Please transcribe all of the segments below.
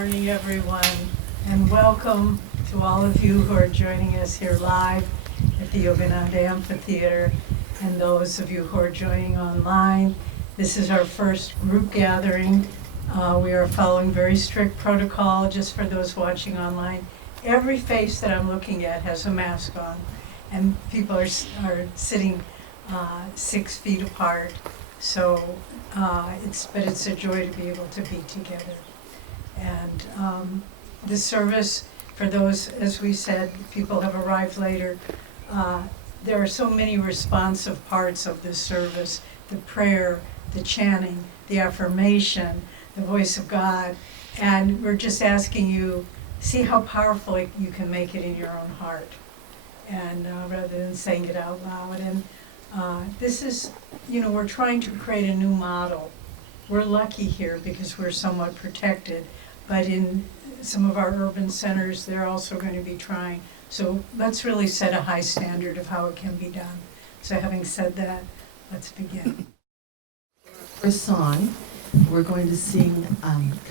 morning, everyone, and welcome to all of you who are joining us here live at the Yogananda Amphitheater, and those of you who are joining online. This is our first group gathering. We are following very strict protocol, just for those watching online. Every face that I'm looking at has a mask on, and people are sitting 6 feet apart. So it's a joy to be able to be together. And the service, for those, as we said, people have arrived later, there are so many responsive parts of this service: the prayer, the chanting, the affirmation, the voice of God. And we're just asking you, see how powerful you can make it in your own heart, and rather than saying it out loud. And this is, we're trying to create a new model. We're lucky here because we're somewhat protected, but in some of our urban centers, they're also going to be trying. So let's really set a high standard of how it can be done. So having said that, let's begin. First song, we're going to sing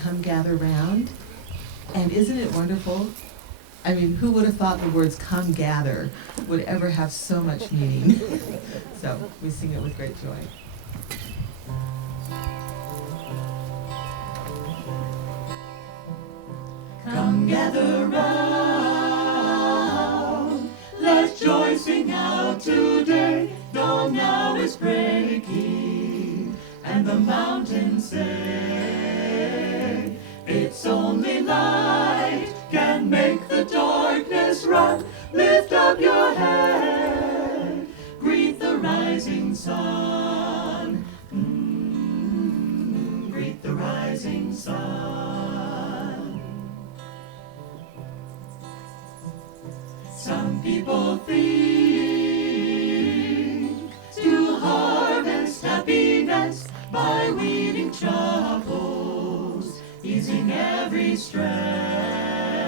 Come Gather Round. And isn't it wonderful? I mean, who would have thought the words come gather would ever have so much meaning? So we sing it with great joy. Come gather round, let joy sing out today. Dawn now is breaking, and the mountains say, it's only light can make the darkness run. Lift up your head, greet the rising sun. Greet the rising sun. Some people think to harvest happiness by weeding troubles, easing every stress.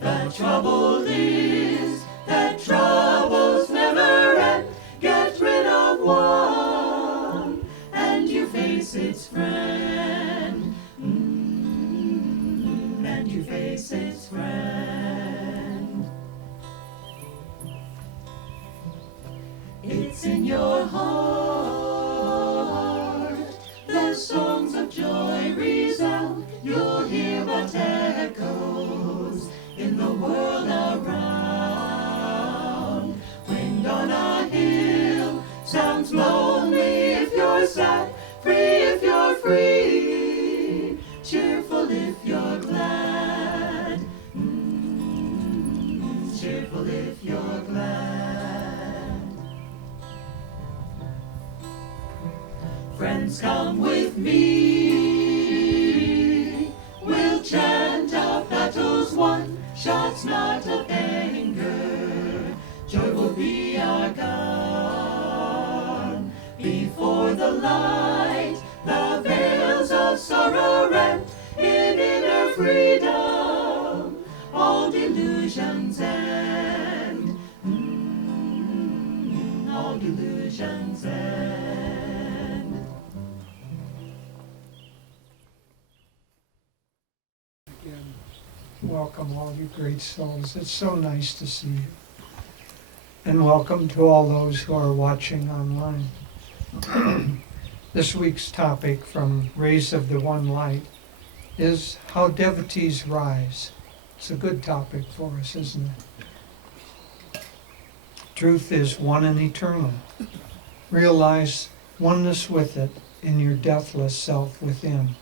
The trouble is that troubles never end. Get rid of one, and you face its friend. And you face its friend. It's in your heart, the songs of joy resound. You'll hear what echoes in the world around. Wind on a hill sounds lonely if you're sad, free if you're free, cheerful if you're glad. Cheerful if you're glad. Friends, come with me. We'll chant of battles won, shots not of anger. Joy will be our gun. Before the light, the veils of sorrow rent. In inner freedom, all delusions end. All delusions end. Again, welcome all you great souls. It's so nice to see you. And welcome to all those who are watching online. This week's topic from Rays of the One Light is how devotees rise. It's a good topic for us, isn't it? Truth is one and eternal. Realize oneness with it in your deathless self within.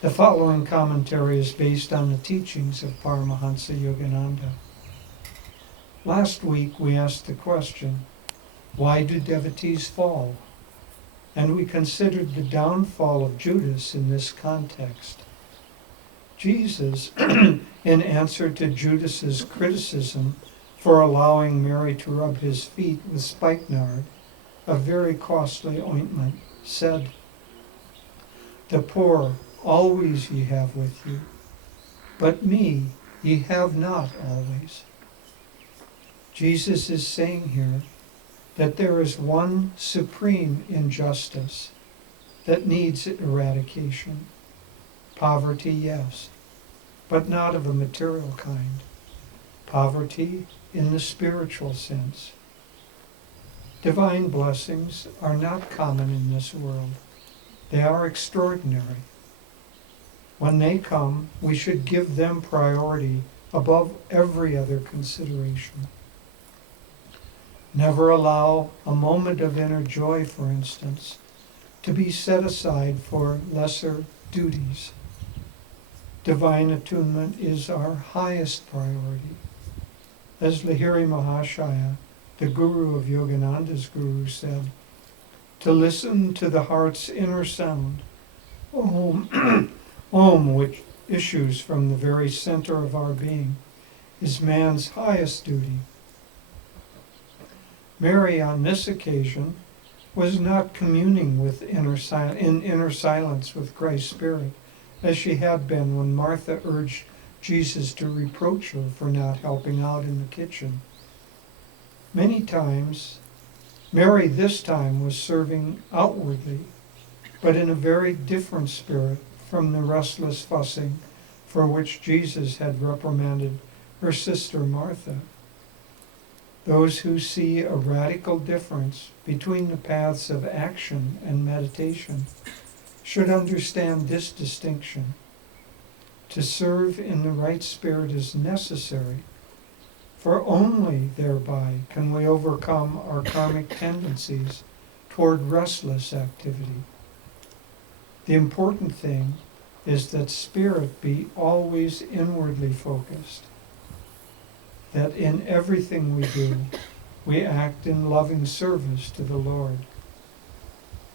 The following commentary is based on the teachings of Paramahansa Yogananda. Last week we asked the question, why do devotees fall? And we considered the downfall of Judas in this context. Jesus, in answer to Judas's criticism for allowing Mary to rub his feet with spikenard, a very costly ointment, said, the poor always ye have with you, but me ye have not always. Jesus is saying here that there is one supreme injustice that needs eradication. Poverty, yes, but not of a material kind. Poverty in the spiritual sense. Divine blessings are not common in this world. They are extraordinary. When they come, we should give them priority above every other consideration. Never allow a moment of inner joy, for instance, to be set aside for lesser duties. Divine attunement is our highest priority. As Lahiri Mahashaya, the guru of Yogananda's guru, said, to listen to the heart's inner sound, Om, Om, which issues from the very center of our being, is man's highest duty. Mary, on this occasion, was not communing with in inner silence with Christ's Spirit, as she had been when Martha urged Jesus to reproach her for not helping out in the kitchen. Many times, Mary this time was serving outwardly, but in a very different spirit from the restless fussing for which Jesus had reprimanded her sister Martha. Those who see a radical difference between the paths of action and meditation should understand this distinction. To serve in the right spirit is necessary, for only thereby can we overcome our karmic tendencies toward restless activity. The important thing is that spirit be always inwardly focused, that in everything we do, we act in loving service to the Lord.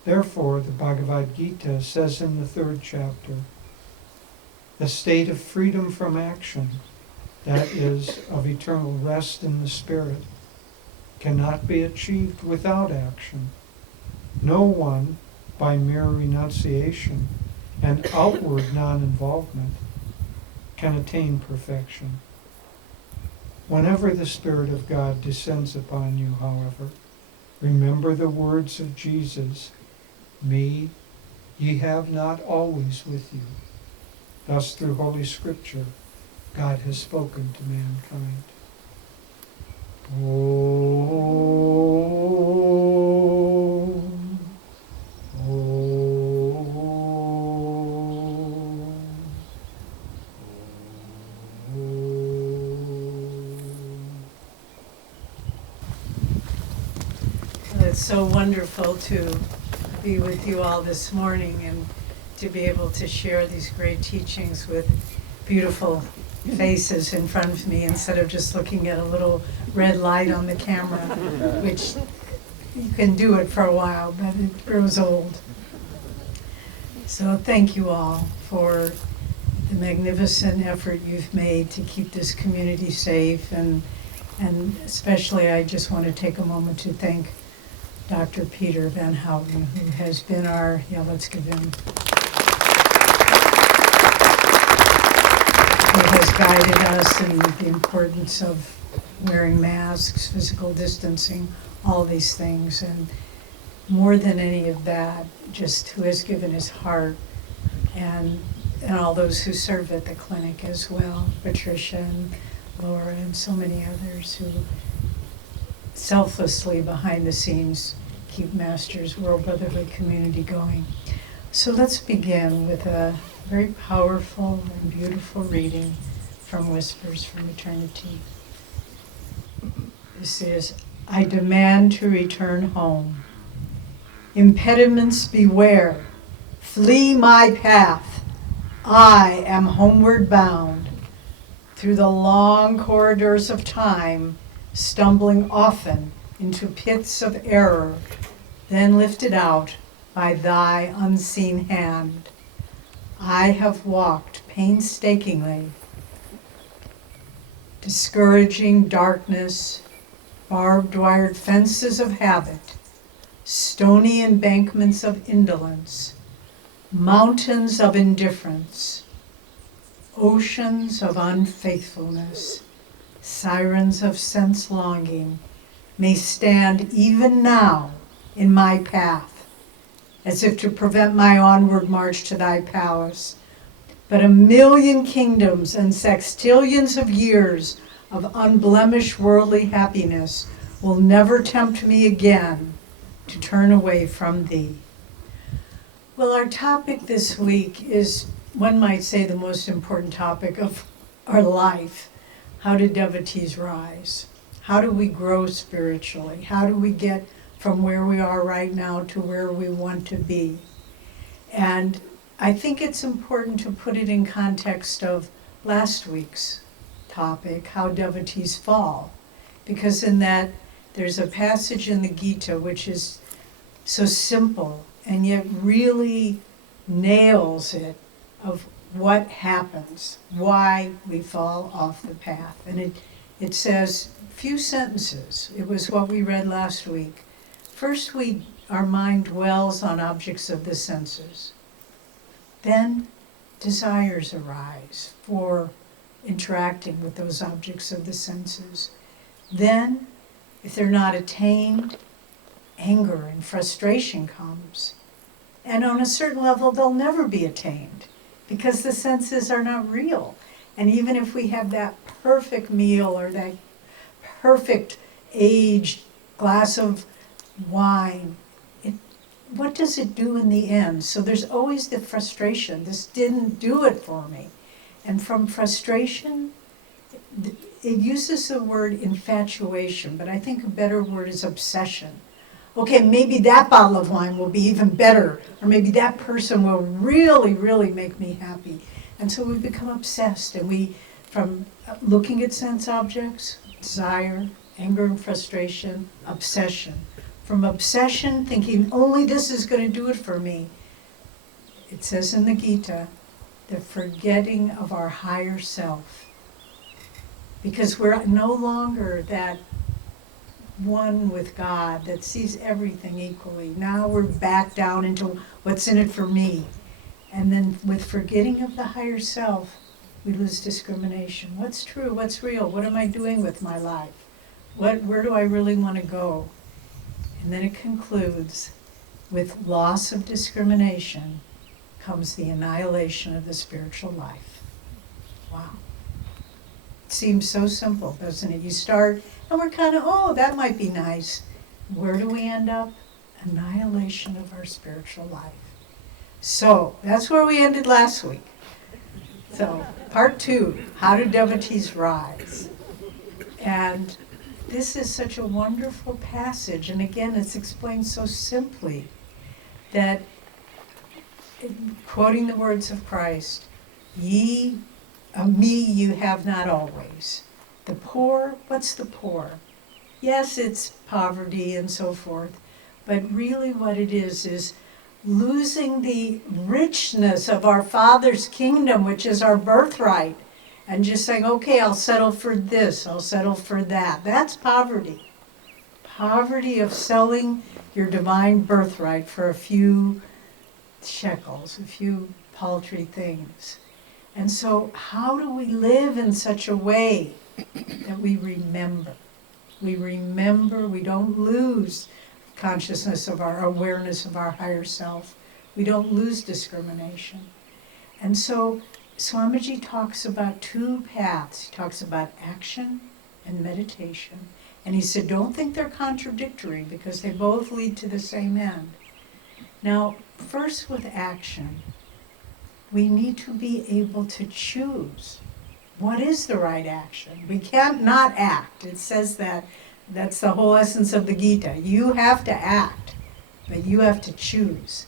Therefore, the Bhagavad Gita says in the 3rd chapter, the state of freedom from action, that is, of eternal rest in the spirit, cannot be achieved without action. No one, by mere renunciation and outward non-involvement, can attain perfection. Whenever the Spirit of God descends upon you, however, remember the words of Jesus, me ye have not always with you. Thus, through Holy Scripture, God has spoken to mankind. Om, It's so wonderful to be with you all this morning and to be able to share these great teachings with beautiful faces in front of me instead of just looking at a little red light on the camera, which you can do it for a while, but it grows old. So thank you all for the magnificent effort you've made to keep this community safe, and especially I just want to take a moment to thank Dr. Peter Van Houten, who has been our, let's give him, who has guided us in the importance of wearing masks, physical distancing, all these things, and more than any of that, just who has given his heart, and all those who serve at the clinic as well, Patricia and Laura and so many others who selflessly behind the scenes keep Master's World Brotherhood community going. So let's begin with a very powerful and beautiful reading from Whispers from Eternity. This is, I demand to return home. Impediments beware, flee my path. I am homeward bound, through the long corridors of time, stumbling often into pits of error, then lifted out by thy unseen hand. I have walked painstakingly, discouraging darkness, barbed wired fences of habit, stony embankments of indolence, mountains of indifference, oceans of unfaithfulness, sirens of sense longing, may stand even now in my path, as if to prevent my onward march to thy palace. but 1,000,000 kingdoms and sextillions of years of unblemished worldly happiness will never tempt me again to turn away from thee. Well, our topic this week is, one might say, the most important topic of our life. How do devotees rise? How do we grow spiritually? How do we get from where we are right now to where we want to be? And I think it's important to put it in context of last week's topic, how devotees fall. Because in that, there's a passage in the Gita which is so simple and yet really nails it of what happens, why we fall off the path. And it says, few sentences. It was what we read last week. First, our mind dwells on objects of the senses. Then desires arise for interacting with those objects of the senses. Then, if they're not attained, anger and frustration comes. And on a certain level, they'll never be attained because the senses are not real. And even if we have that perfect meal or that perfect aged glass of wine, what does it do in the end? So there's always the frustration. This didn't do it for me. And from frustration, it uses the word infatuation, but I think a better word is obsession. Okay, maybe that bottle of wine will be even better, or maybe that person will really, really make me happy. And so we become obsessed, and we, from looking at sense objects, desire, anger and frustration, obsession. From obsession, thinking only this is going to do it for me, it says in the Gita, the forgetting of our higher self. Because we're no longer that one with God that sees everything equally. Now we're back down into what's in it for me. And then with forgetting of the higher self, we lose discrimination. What's true? What's real? What am I doing with my life? Where do I really want to go? And then it concludes, with loss of discrimination comes the annihilation of the spiritual life. Wow. It seems so simple, doesn't it? You start, and we're kind of, oh, that might be nice. Where do we end up? Annihilation of our spiritual life. So, that's where we ended last week. So, part 2, how do devotees rise? And this is such a wonderful passage, and again, it's explained so simply that, quoting the words of Christ, me you have not always. The poor, what's the poor? Yes, it's poverty and so forth, but really what it is losing the richness of our Father's kingdom, which is our birthright, and just saying, okay, I'll settle for this, I'll settle for that. That's poverty. Poverty of selling your divine birthright for a few shekels, a few paltry things. And so how do we live in such a way that we remember? We remember, we don't lose consciousness of our awareness of our higher self. We don't lose discrimination. And so Swamiji talks about 2 paths. He talks about action and meditation. And he said, don't think they're contradictory because they both lead to the same end. Now, first with action, we need to be able to choose. What is the right action? We can't not act. It says that. That's the whole essence of the Gita. You have to act, but you have to choose.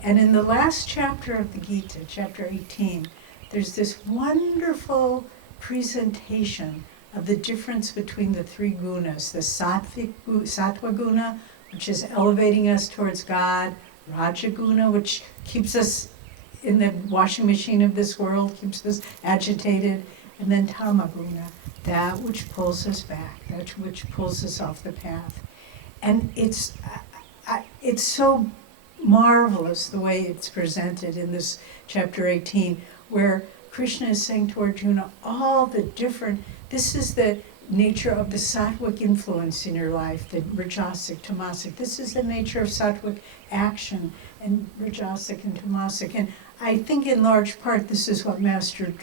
And in the last chapter of the Gita, chapter 18, there's this wonderful presentation of the difference between the 3 gunas, the sattva guna, which is elevating us towards God, raja guna, which keeps us in the washing machine of this world, keeps us agitated, and then tamaguna, that which pulls us back, that which pulls us off the path. And it's so marvelous the way it's presented in this chapter 18, where Krishna is saying to Arjuna, all the different, this is the nature of the sattvic influence in your life, the rajasic, tamasic. This is the nature of sattvic action and rajasic and tamasic. And I think in large part this is what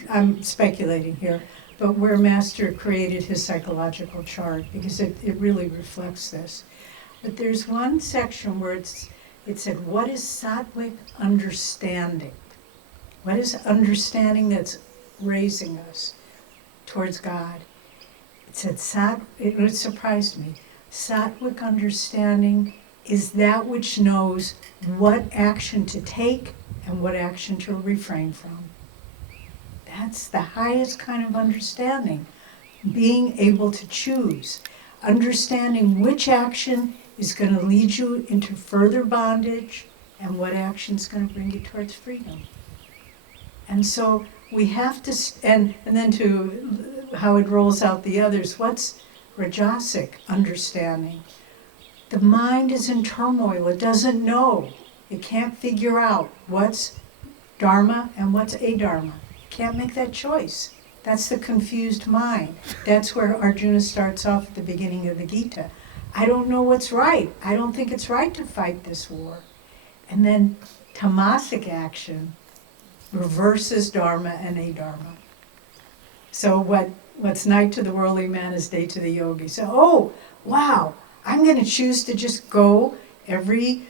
I'm speculating here, but where Master created his psychological chart, because it really reflects this. But there's one section where it said, what is sattvic understanding? What is understanding that's raising us towards God? It said, it surprised me, sattvic understanding is that which knows what action to take and what action to refrain from. That's the highest kind of understanding, being able to choose, understanding which action is going to lead you into further bondage and what action is going to bring you towards freedom. And so we have to, and then to how it rolls out the others, what's Rajasic understanding? The mind is in turmoil. It doesn't know. It can't figure out what's Dharma and what's Adharma. Can't make that choice. That's the confused mind. That's where Arjuna starts off at the beginning of the Gita. I don't know what's right. I don't think it's right to fight this war. And then tamasic action reverses Dharma and Adharma. So what's night to the worldly man is day to the yogi. So, oh, wow, I'm going to choose to just go every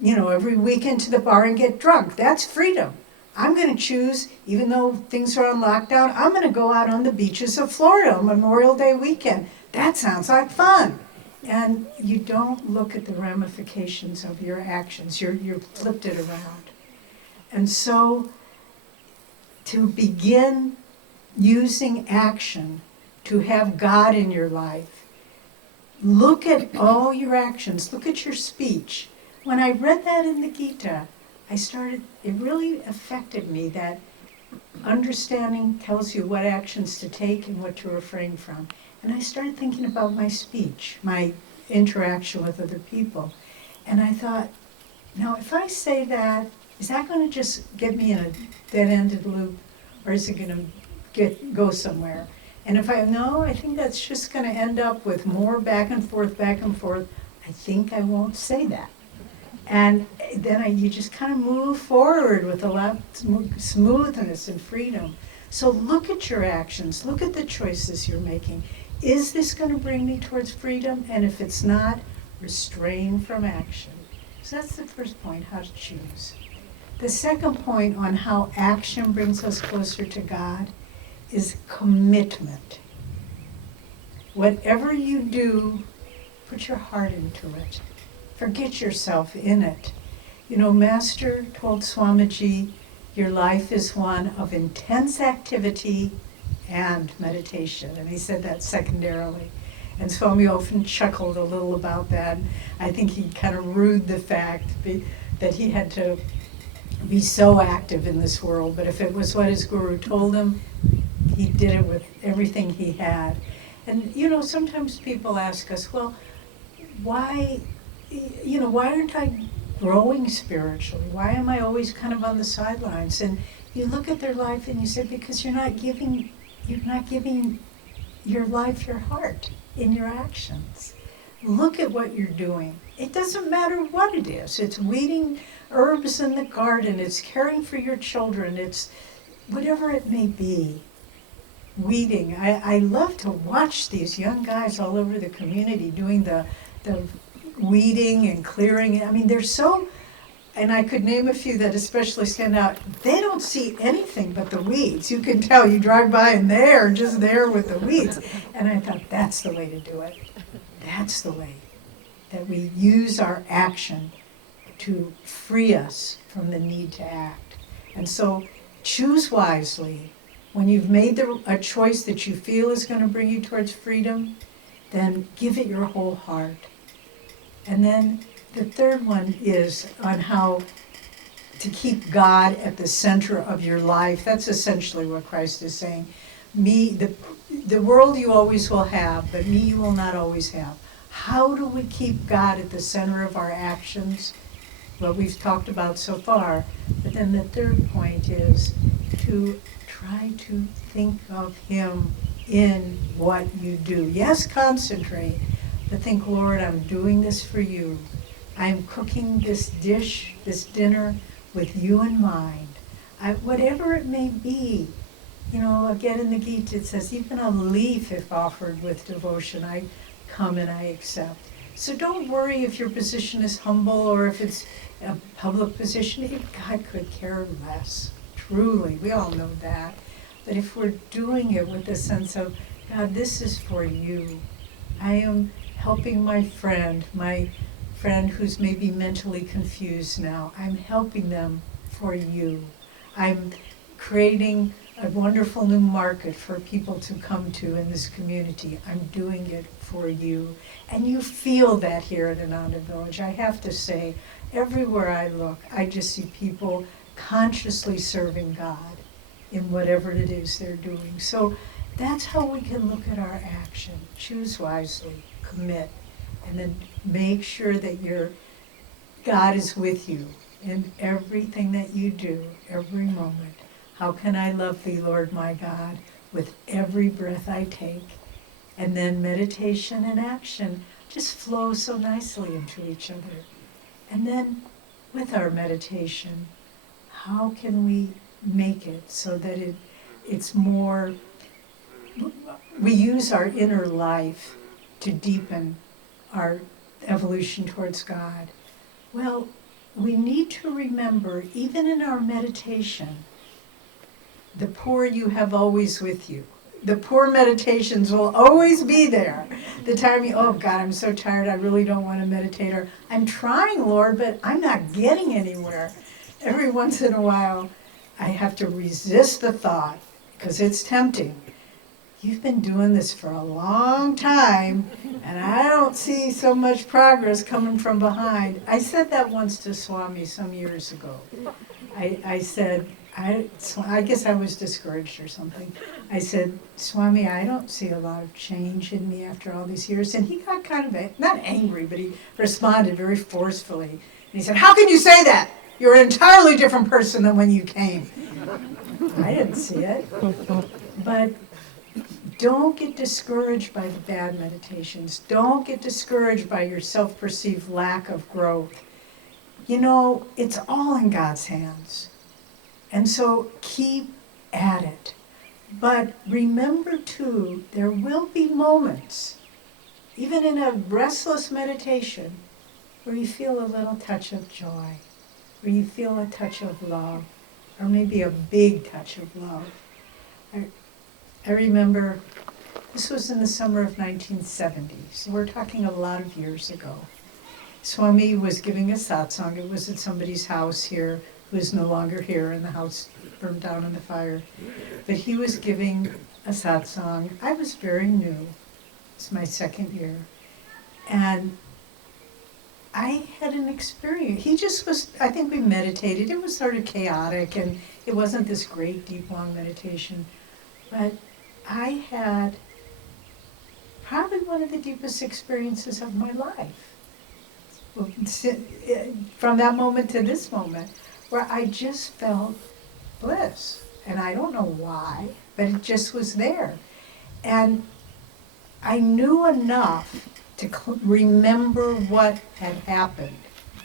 weekend to the bar and get drunk. That's freedom. I'm going to choose, even though things are on lockdown, I'm going to go out on the beaches of Florida on Memorial Day weekend. That sounds like fun. And you don't look at the ramifications of your actions. You're flipped it around. And so to begin using action to have God in your life, look at all your actions. Look at your speech. When I read that in the Gita, it really affected me that understanding tells you what actions to take and what to refrain from. And I started thinking about my speech, my interaction with other people. And I thought, now if I say that, is that going to just get me in a dead-ended loop? Or is it going to go somewhere? And if I think that's just going to end up with more back and forth, I think I won't say that. And then you just kind of move forward with a lot of smoothness and freedom. So look at your actions. Look at the choices you're making. Is this going to bring me towards freedom? And if it's not, restrain from action. So that's the first point, how to choose. The second point on how action brings us closer to God is commitment. Whatever you do, put your heart into it. Forget yourself in it. Master told Swamiji, your life is one of intense activity and meditation. And he said that secondarily. And Swami often chuckled a little about that. I think he kind of rued the fact that he had to be so active in this world. But if it was what his guru told him, he did it with everything he had. And, sometimes people ask us, well, why aren't I growing spiritually? Why am I always kind of on the sidelines? And you look at their life and you say, because you're not giving your life your heart in your actions. Look at what you're doing. It doesn't matter what it is. It's weeding herbs in the garden. It's caring for your children. It's whatever it may be. Weeding. I love to watch these young guys all over the community doing the weeding and clearing. I mean, they're so, and I could name a few that especially stand out. They don't see anything but the weeds. You can tell. You drive by and they're just there with the weeds. And I thought, that's the way to do it. That's the way that we use our action to free us from the need to act. And so choose wisely. When you've made a choice that you feel is going to bring you towards freedom, then give it your whole heart. And then the third one is on how to keep God at the center of your life. That's essentially what Christ is saying. The world you always will have, but me you will not always have. How do we keep God at the center of our actions? What we've talked about so far. But then the third point is to try to think of Him in what you do. Yes, concentrate, but think, Lord, I'm doing this for you. I'm cooking this dish, this dinner, with you in mind. whatever it may be. You know, again in the Gita it says, even a leaf if offered with devotion, I come and I accept. So don't worry if your position is humble or if it's a public position. God could care less, truly. We all know that. But if we're doing it with a sense of, God, this is for you. I am helping my friend who's maybe mentally confused now. I'm helping them for you. I'm creating a wonderful new market for people to come to in this community. I'm doing it for you. And you feel that here at Ananda Village. I have to say, everywhere I look, I just see people consciously serving God in whatever it is they're doing. So that's how we can look at our action. Choose wisely, commit, and then make sure that God is with you in everything that you do, every moment. How can I love thee, Lord my God, with every breath I take? And then meditation and action just flow so nicely into each other. And then with our meditation, how can we make it so that it's more, we use our inner life to deepen our evolution towards God? Well, we need to remember, even in our meditation, the poor you have always with you. The poor meditations will always be there. The time you, oh God, I'm so tired, I really don't want to meditate, or I'm trying, Lord, but I'm not getting anywhere. Every once in a while, I have to resist the thought, because it's tempting. You've been doing this for a long time, and I don't see so much progress coming from behind. I said that once to Swami some years ago. I said, I guess I was discouraged or something. I said, Swami, I don't see a lot of change in me after all these years. And he got kind of, not angry, but he responded very forcefully. And he said, how can you say that? You're an entirely different person than when you came. I didn't see it. But don't get discouraged by the bad meditations. Don't get discouraged by your self-perceived lack of growth. You know, it's all in God's hands. And so keep at it. But remember too, there will be moments, even in a restless meditation, where you feel a little touch of joy, where you feel a touch of love, or maybe a big touch of love. I remember, this was in the summer of 1970, so we're talking a lot of years ago. Swami was giving a satsang. It was at somebody's house here, who is no longer here, and the house burned down in the fire. But he was giving a satsang. I was very new. It's my second year. And I had an experience. He just was, I think we meditated. It was sort of chaotic, and it wasn't this great, deep, long meditation. But I had probably one of the deepest experiences of my life. From that moment to this moment, where I just felt bliss. And I don't know why, but it just was there. And I knew enough to remember what had happened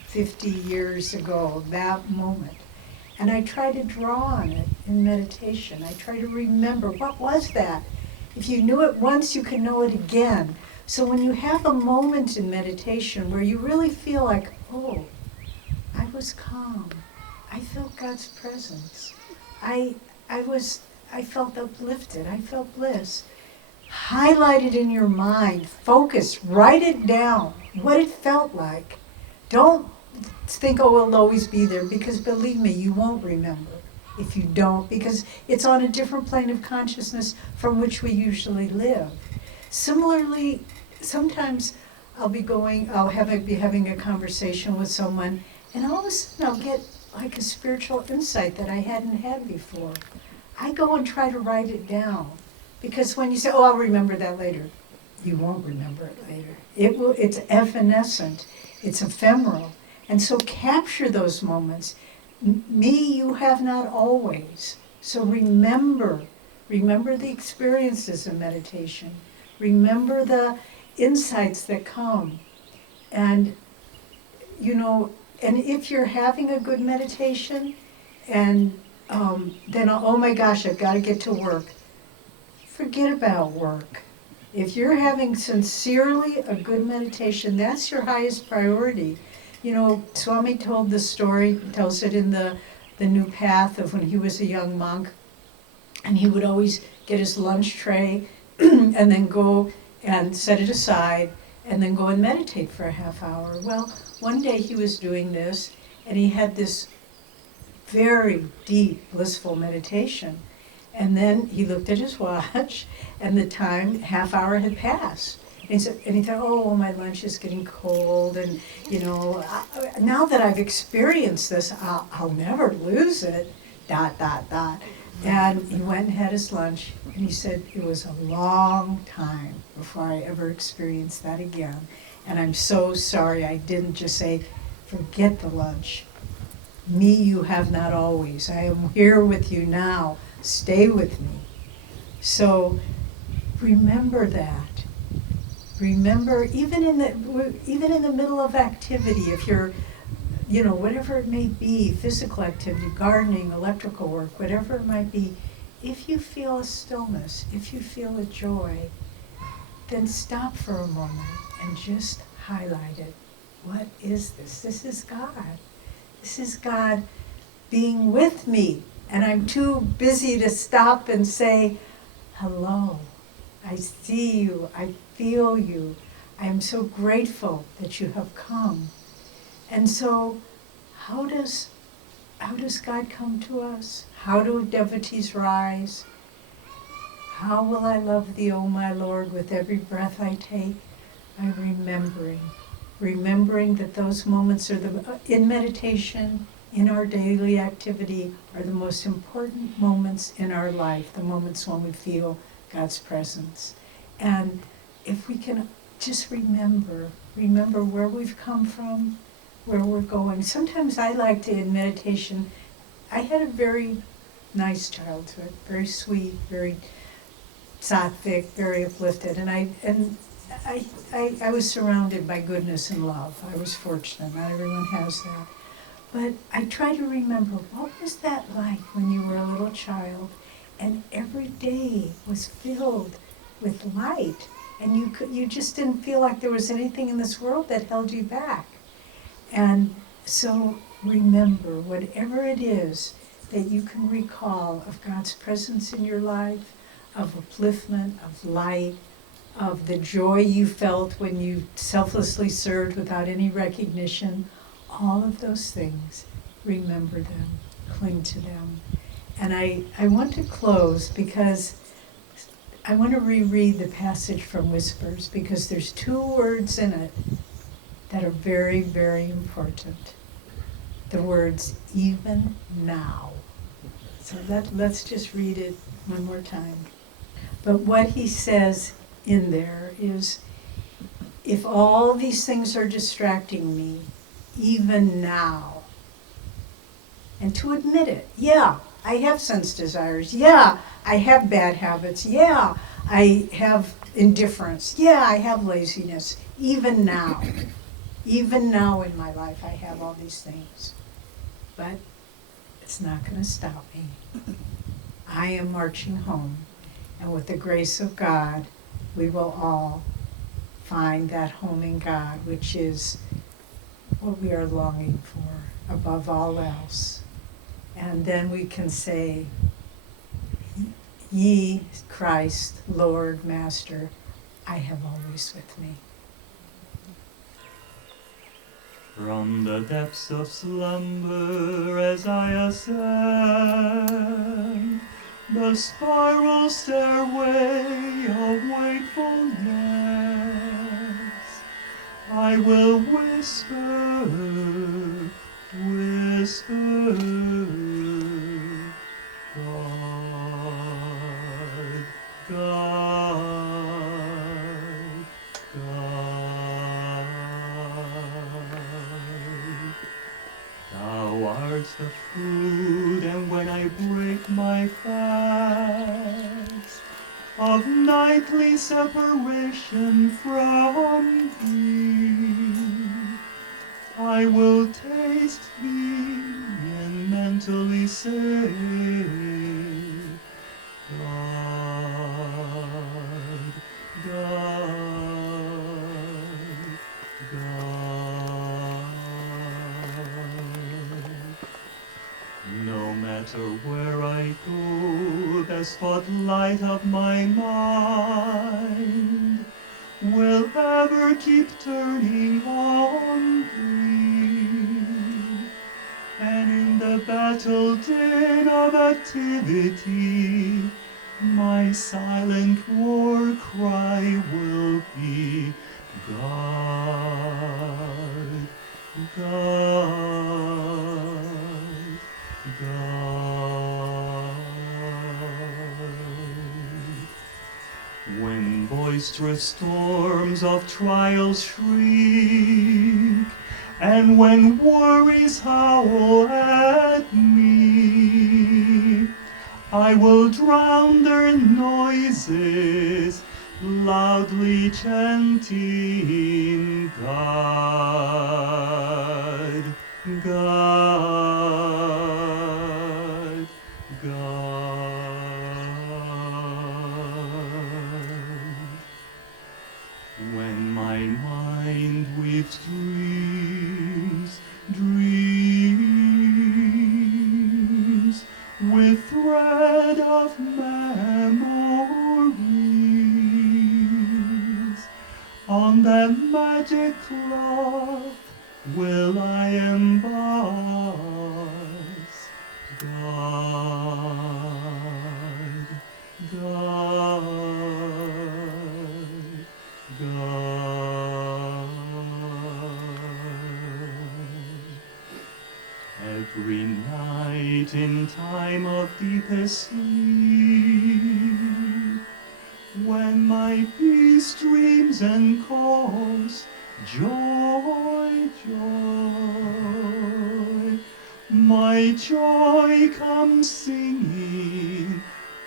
50 years ago, that moment. And I try to draw on it in meditation. I try to remember, what was that? If you knew it once, you can know it again. So when you have a moment in meditation where you really feel like, oh, I was calm. I felt God's presence. I felt uplifted. I felt bliss. Highlight it in your mind. Focus. Write it down. What it felt like. Don't think, oh, it'll always be there, because believe me, you won't remember if you don't, because it's on a different plane of consciousness from which we usually live. Similarly, sometimes I'll be having a conversation with someone, and all of a sudden I'll get like a spiritual insight that I hadn't had before. I go and try to write it down, because when you say, oh, I'll remember that later, you won't remember it later. It's evanescent, it's ephemeral, and so capture those moments. Me, you have not always. So remember the experiences of meditation. Remember the insights that come. And, you know, and if you're having a good meditation and then, oh my gosh, I've got to get to work. Forget about work. If you're having sincerely a good meditation, that's your highest priority. You know, Swami told the story, tells it in the New Path of when he was a young monk, and he would always get his lunch tray and then go and set it aside and then go and meditate for a half hour. Well, one day he was doing this, and he had this very deep, blissful meditation. And then he looked at his watch, and the time, half hour had passed. And he thought, oh, well, my lunch is getting cold, and, you know, now that I've experienced this, I'll never lose it, ... And he went and had his lunch, and he said, it was a long time before I ever experienced that again. And I'm so sorry I didn't just say, forget the lunch. Me you have not always. I am here with you now. Stay with me. So remember that. Remember, even in the middle of activity, if you're, you know, whatever it may be, physical activity, gardening, electrical work, whatever it might be, if you feel a stillness, if you feel a joy, then stop for a moment and just highlight it. What is this? This is God. This is God being with me. And I'm too busy to stop and say, hello, I see you, I feel you. I am so grateful that you have come. And so, how does God come to us? How do devotees rise? How will I love thee, O my Lord, with every breath I take? By remembering that those moments are in meditation, in our daily activity, are the most important moments in our life, the moments when we feel God's presence. And if we can just remember where we've come from, where we're going. Sometimes I like to, in meditation, I had a very nice childhood, very sweet, very sattvic, very uplifted, and I was surrounded by goodness and love. I was fortunate, not everyone has that. But I try to remember, what was that like when you were a little child and every day was filled with light, and you just didn't feel like there was anything in this world that held you back. And so remember, whatever it is that you can recall of God's presence in your life, of upliftment, of light, of the joy you felt when you selflessly served without any recognition, all of those things, remember them, cling to them. And I want to close because I want to reread the passage from Whispers, because there's 2 words in it that are very, very important. The words, even now. So let's just read it one more time. But what he says in there is, if all these things are distracting me, even now, and to admit it, yeah, I have sense desires, yeah, I have bad habits, yeah, I have indifference, yeah, I have laziness, even now in my life I have all these things, but it's not going to stop me. I am marching home, and with the grace of God, we will all find that home in God, which is what we are longing for above all else. And then we can say, ye Christ, Lord, Master, I have always with me. From the depths of slumber as I ascend the spiral stairway of wakefulness, I will whisper, God, God, God. Thou art the food, and when I break my fast of nightly separation from thee, I will taste thee in mental heartily say, God, God, God. No matter where I go, the spotlight of my mind will ever keep turning on thee. And in the battle din of activity, my silent war cry will be, God, God, God. When boisterous storms of trials shriek, and when worries howl at me, I will drown their noises, loudly chanting, God, God, God. When my mind weaves dreams, dreams, with thread of memories, on that magic cloth will I emboss, God, God, God. Every night in time of deepest sleep, when my peace dreams and calls, joy, joy, my joy comes singing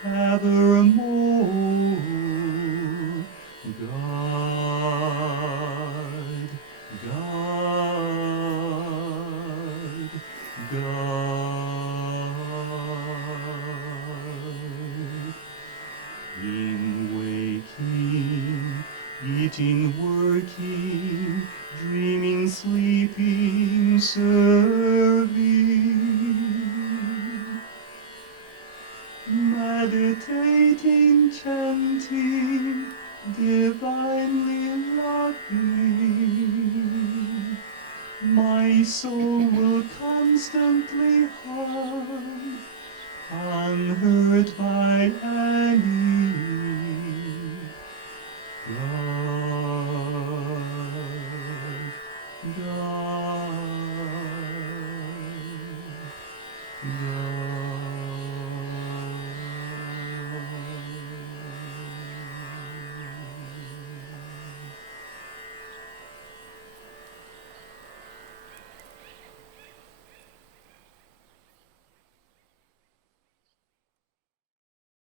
evermore. God, God, God. In waking, eating, working, dreaming, sleeping, serving, meditating, chanting, divinely loving, my soul will constantly hum, unheard by